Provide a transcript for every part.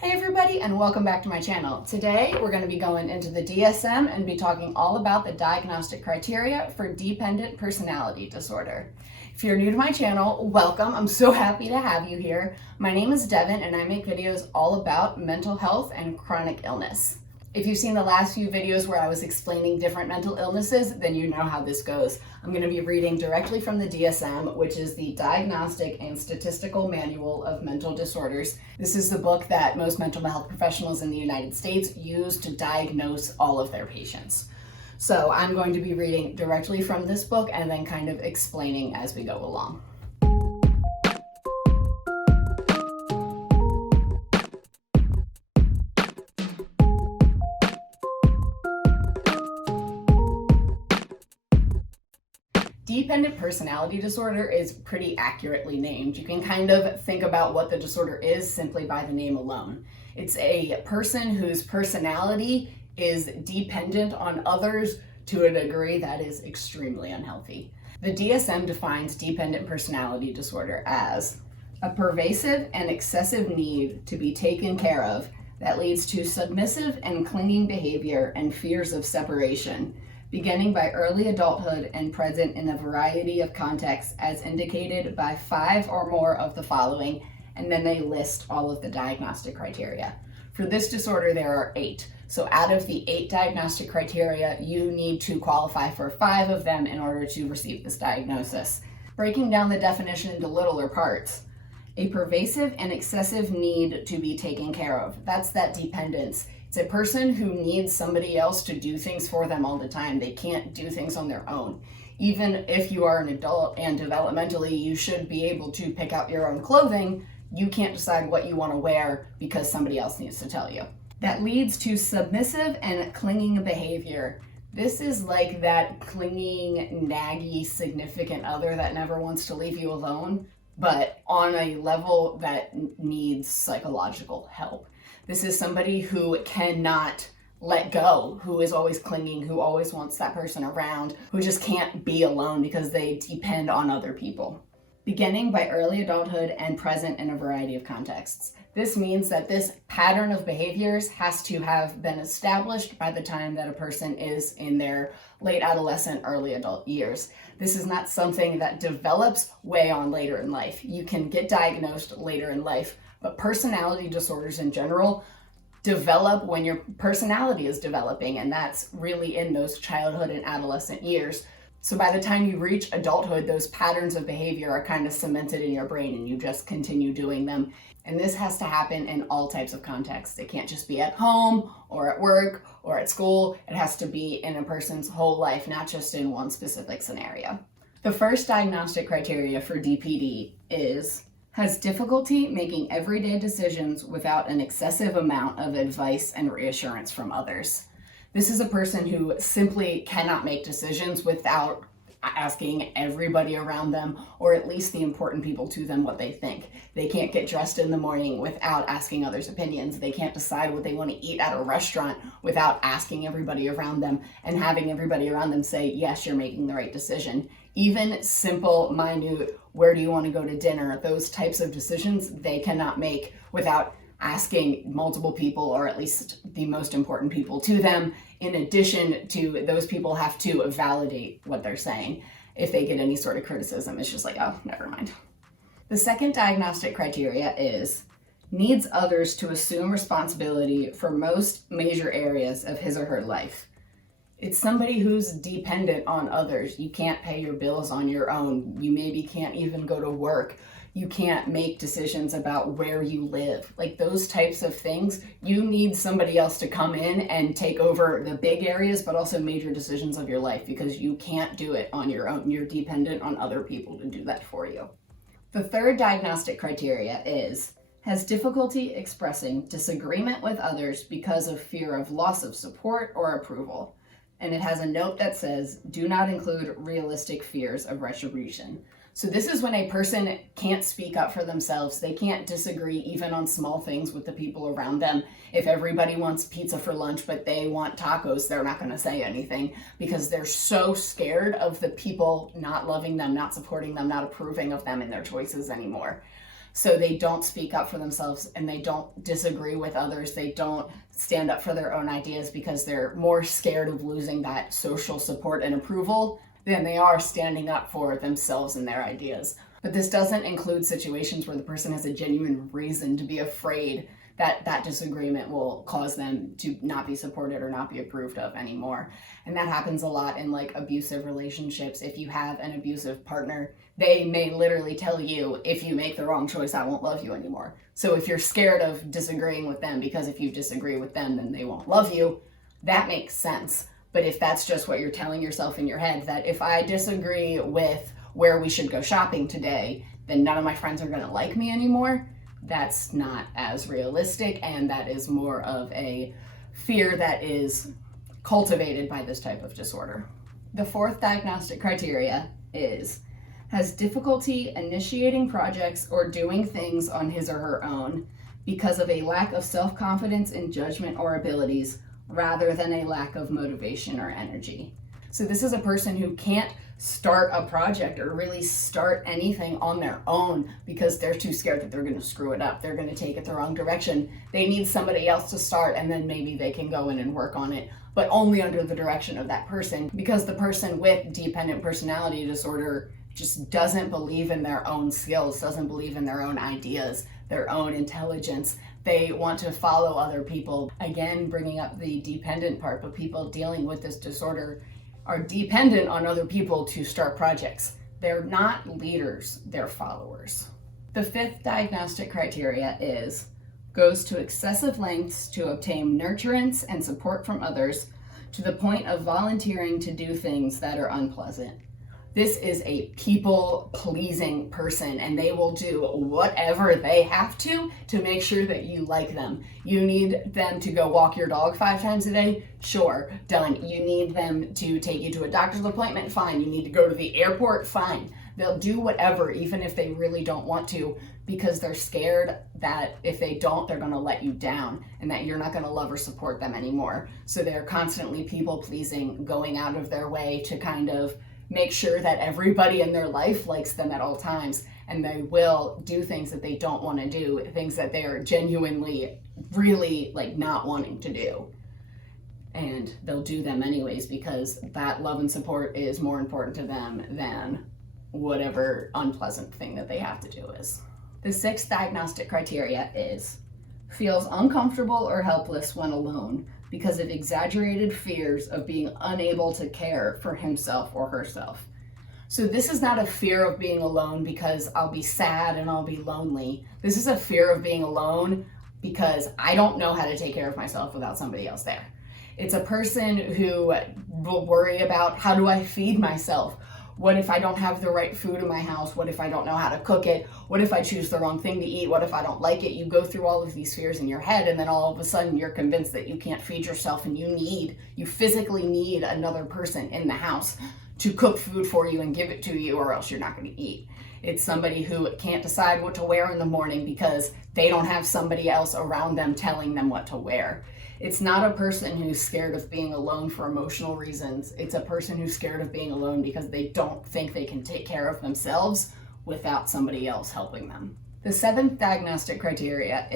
Hey everybody, and welcome back to my channel. Today we're going to be going into the DSM and be talking all about the diagnostic criteria for dependent personality disorder. If you're new to my channel, welcome. I'm so happy to have you here. My name is Devin and I make videos all about mental health and chronic illness. If you've seen the last few videos where I was explaining different mental illnesses, then you know how this goes. I'm going to be reading directly from the DSM, which is the Diagnostic and Statistical Manual of Mental Disorders. This is the book that most mental health professionals in the United States use to diagnose all of their patients. So I'm going to be reading directly from this book and then kind of explaining as we go along. Dependent personality disorder is pretty accurately named. You can kind of think about what the disorder is simply by the name alone. It's a person whose personality is dependent on others to a degree that is extremely unhealthy. The DSM defines dependent personality disorder as a pervasive and excessive need to be taken care of that leads to submissive and clinging behavior and fears of separation, beginning by early adulthood and present in a variety of contexts as indicated by 5 or more of the following, and then they list all of the diagnostic criteria. For this disorder, there are 8. So out of the 8 diagnostic criteria, you need to qualify for 5 of them in order to receive this diagnosis. Breaking down the definition into littler parts, a pervasive and excessive need to be taken care of. That's that dependence. It's a person who needs somebody else to do things for them all the time. They can't do things on their own. Even if you are an adult and developmentally, you should be able to pick out your own clothing. You can't decide what you want to wear because somebody else needs to tell you. That leads to submissive and clinging behavior. This is like that clinging, naggy significant other that never wants to leave you alone, but on a level that needs psychological help. This is somebody who cannot let go, who is always clinging, who always wants that person around, who just can't be alone because they depend on other people. Beginning by early adulthood and present in a variety of contexts. This means that this pattern of behaviors has to have been established by the time that a person is in their late adolescent, early adult years. This is not something that develops way on later in life. You can get diagnosed later in life, but personality disorders in general develop when your personality is developing, and that's really in those childhood and adolescent years. So by the time you reach adulthood, those patterns of behavior are kind of cemented in your brain and you just continue doing them. And this has to happen in all types of contexts. It can't just be at home or at work or at school. It has to be in a person's whole life, not just in one specific scenario. The first diagnostic criteria for DPD is has difficulty making everyday decisions without an excessive amount of advice and reassurance from others. This is a person who simply cannot make decisions without asking everybody around them, or at least the important people to them, what they think. They can't get dressed in the morning without asking others' opinions. They can't decide what they want to eat at a restaurant without asking everybody around them and having everybody around them say, yes, you're making the right decision. Even simple, minute, where do you want to go to dinner? Those types of decisions they cannot make without asking multiple people, or at least the most important people to them. In addition to those people have to validate what they're saying. If they get any sort of criticism, it's just like, oh, never mind. The second diagnostic criteria is needs others to assume responsibility for most major areas of his or her life. It's somebody who's dependent on others. You can't pay your bills on your own. You maybe can't even go to work. You can't make decisions about where you live. Like those types of things, you need somebody else to come in and take over the big areas, but also major decisions of your life, because you can't do it on your own. You're dependent on other people to do that for you. The third diagnostic criteria is has difficulty expressing disagreement with others because of fear of loss of support or approval. And it has a note that says, do not include realistic fears of retribution. So this is when a person can't speak up for themselves. They can't disagree even on small things with the people around them. If everybody wants pizza for lunch, but they want tacos, they're not going to say anything because they're so scared of the people not loving them, not supporting them, not approving of them and their choices anymore. So they don't speak up for themselves and they don't disagree with others. They don't stand up for their own ideas because they're more scared of losing that social support and approval than they are standing up for themselves and their ideas. But this doesn't include situations where the person has a genuine reason to be afraid that that disagreement will cause them to not be supported or not be approved of anymore. And that happens a lot in like abusive relationships. If you have an abusive partner, they may literally tell you, if you make the wrong choice, I won't love you anymore. So if you're scared of disagreeing with them because if you disagree with them, then they won't love you, that makes sense. But if that's just what you're telling yourself in your head, that if I disagree with where we should go shopping today, then none of my friends are going to like me anymore, that's not as realistic, and that is more of a fear that is cultivated by this type of disorder. The fourth diagnostic criteria is has difficulty initiating projects or doing things on his or her own because of a lack of self-confidence in judgment or abilities rather than a lack of motivation or energy. So this is a person who can't start a project or really start anything on their own because they're too scared that they're going to screw it up. They're going to take it the wrong direction. They need somebody else to start, and then maybe they can go in and work on it, but only under the direction of that person, because the person with dependent personality disorder just doesn't believe in their own skills, doesn't believe in their own ideas, their own intelligence. They want to follow other people. Again, bringing up the dependent part, but people dealing with this disorder are dependent on other people to start projects. They're not leaders, they're followers. The fifth diagnostic criteria goes to excessive lengths to obtain nurturance and support from others to the point of volunteering to do things that are unpleasant. This is a people-pleasing person, and they will do whatever they have to make sure that you like them. You need them to go walk your dog 5 times a day? Sure, done. You need them to take you to a doctor's appointment? Fine. You need to go to the airport? Fine. They'll do whatever, even if they really don't want to, because they're scared that if they don't, they're going to let you down and that you're not going to love or support them anymore. So they're constantly people-pleasing, going out of their way to kind of make sure that everybody in their life likes them at all times, and they will do things that they don't want to do, things that they are genuinely really like not wanting to do, and they'll do them anyways because that love and support is more important to them than whatever unpleasant thing that they have to do is. The sixth diagnostic criteria feels uncomfortable or helpless when alone because of exaggerated fears of being unable to care for himself or herself. So this is not a fear of being alone because I'll be sad and I'll be lonely. This is a fear of being alone because I don't know how to take care of myself without somebody else there. It's a person who will worry about, how do I feed myself? What if I don't have the right food in my house? What if I don't know how to cook it? What if I choose the wrong thing to eat? What if I don't like it? You go through all of these fears in your head, and then all of a sudden you're convinced that you can't feed yourself, and you physically need another person in the house to cook food for you and give it to you, or else you're not going to eat. It's somebody who can't decide what to wear in the morning because they don't have somebody else around them telling them what to wear. It's not a person who's scared of being alone for emotional reasons. It's a person who's scared of being alone because they don't think they can take care of themselves without somebody else helping them. The seventh diagnostic criteria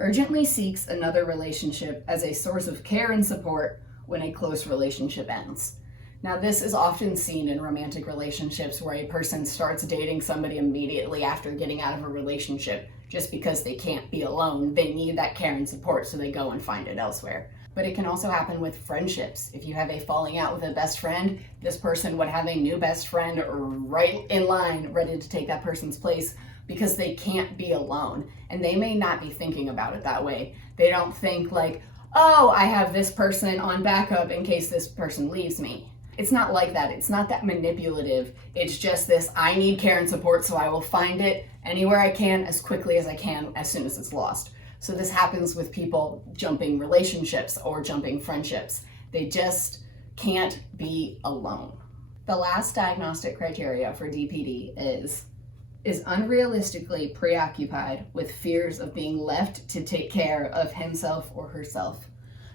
urgently seeks another relationship as a source of care and support when a close relationship ends. Now, this is often seen in romantic relationships where a person starts dating somebody immediately after getting out of a relationship just because they can't be alone. They need that care and support, so they go and find it elsewhere. But it can also happen with friendships. If you have a falling out with a best friend, this person would have a new best friend right in line, ready to take that person's place because they can't be alone. And they may not be thinking about it that way. They don't think like, oh, I have this person on backup in case this person leaves me. It's not like that. It's not that manipulative. It's just this, I need care and support, so I will find it anywhere I can as quickly as I can as soon as it's lost. So this happens with people jumping relationships or jumping friendships. They just can't be alone. The last diagnostic criteria for DPD is unrealistically preoccupied with fears of being left to take care of himself or herself.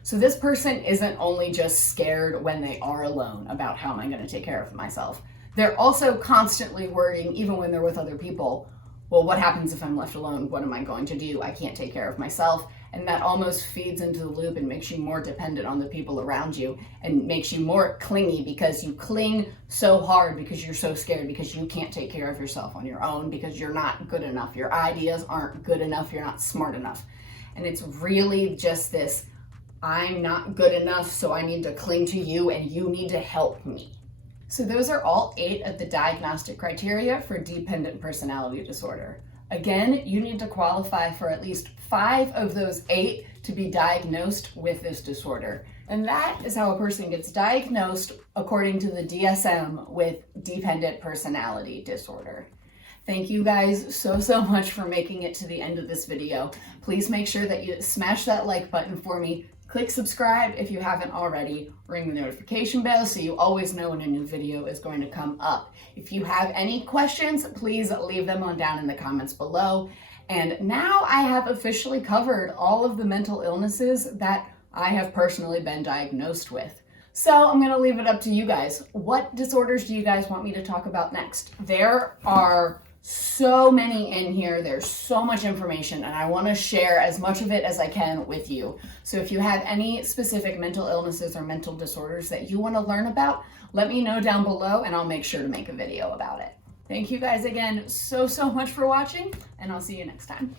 So this person isn't only just scared when they are alone about how am I going to take care of myself. They're also constantly worrying, even when they're with other people, well, what happens if I'm left alone? What am I going to do? I can't take care of myself. And that almost feeds into the loop and makes you more dependent on the people around you and makes you more clingy because you cling so hard because you're so scared, because you can't take care of yourself on your own, because you're not good enough. Your ideas aren't good enough. You're not smart enough. And it's really just this, I'm not good enough, so I need to cling to you and you need to help me. So those are all 8 of the diagnostic criteria for dependent personality disorder. Again, you need to qualify for at least 5 of those 8 to be diagnosed with this disorder. And that is how a person gets diagnosed according to the DSM with dependent personality disorder. Thank you guys so much for making it to the end of this video. Please make sure that you smash that like button for me. Click subscribe if you haven't already. Ring the notification bell so you always know when a new video is going to come up. If you have any questions, please leave them on down in the comments below. And now I have officially covered all of the mental illnesses that I have personally been diagnosed with. So I'm going to leave it up to you guys. What disorders do you guys want me to talk about next? There are so many in here. There's so much information and I want to share as much of it as I can with you. So if you have any specific mental illnesses or mental disorders that you want to learn about, let me know down below and I'll make sure to make a video about it. Thank you guys again so much for watching, and I'll see you next time.